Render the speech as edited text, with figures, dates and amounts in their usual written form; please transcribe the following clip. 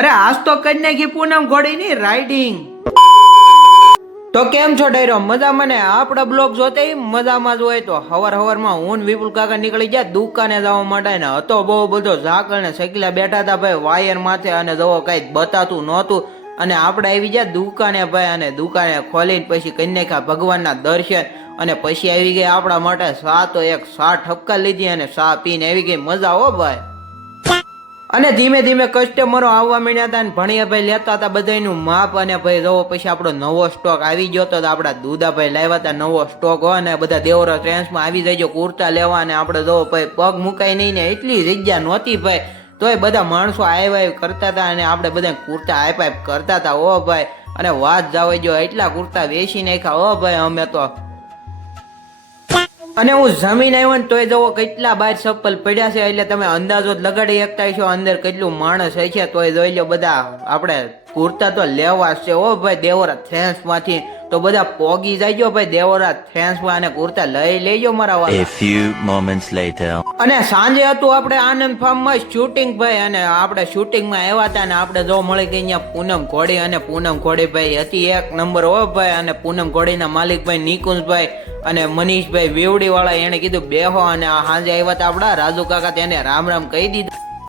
અરે આજ તો કરી નાખી પૂનમ ઘોડીની રાઇડિંગ. તો કેમ છો ડાયરો? મજામાં ને? આપડા બ્લોગ જોતે મજામાં જ હોય તો હવારમાં હું ને વિપુલ કાકા નીકળી ગયા દુકાને જવા માટે ને હતો બહુ બધો ઝાકળ ને સકીલા બેઠા હતા ભાઈ વાયર માથે અને જવો કઈ બતાતું નહોતું અને આપણે આવી ગયા દુકાને ભાઈ અને દુકાને ખોલીને પછી કરી નાખ્યા ભગવાનના દર્શન અને પછી આવી ગઈ આપણા માટે ચા. તો એક ચા ઠપકા લીધી અને ચા પીને આવી ગઈ મજા હો ભાઈ. અને ધીમે ધીમે કસ્ટમરો આવવા માંડ્યા હતા અને ભણિયાભાઈ લેતા હતા બધાનું માપ અને ભાઈ જવો પછી આપણો નવો સ્ટોક આવી ગયો તો આપણા દુદાભાઈ લાવ્યા હતા નવો સ્ટોક હોય ને બધા દેવરા ટ્રેન્સમાં આવી જાય કુર્તા લેવા અને આપણે જવો ભાઈ પગ મુકાય નહીં ને એટલી જગ્યા નહોતી ભાઈ તોય બધા માણસો આવ્યા કરતા હતા અને આપણે બધા કુર્તા આપ કરતા હતા ઓ ભાઈ. અને વાત જાવ જો એટલા કુર્તા વેચી નાખ્યા ઓ ભાઈ અમે તો. અને હું જમીન આવ્યો ને તોય જવો કેટલા બાર ચપ્પલ પડ્યા છે એટલે તમે અંદાજો લગાડી શકતા છો અંદર કેટલું માણસ છે તોય જોઈ લો બધા આપણે કુર્તા તો લેવા છે ઓ ભાઈ દેવરા થેન્સ માંથી તો બધા પોગી જાય ભાઈ દેવરા થેન્સ માં અને કુર્તા લઈ લેજો મારા વાળા. A few moments later. અને સાંજે હતું આપણે આનંદ ફાર્મ માં શૂટિંગ ભાઈ અને આપણે શૂટિંગ માં આવ્યા હતા ને આપણે જો મળી ગઈ અહીંયા પૂનમ ઘોડી અને પૂનમ ઘોડી ભાઈ હતી એક નંબર હો ભાઈ. અને પૂનમ ઘોડી ના માલિક ભાઈ નિકુંજભાઈ અને મનીષભાઈ વેવડી વાળા એને કીધું બેહો અને સાંજે આવ્યા હતા આપડા રાજુ કાકા તેને રામ રામ કહી દીધું.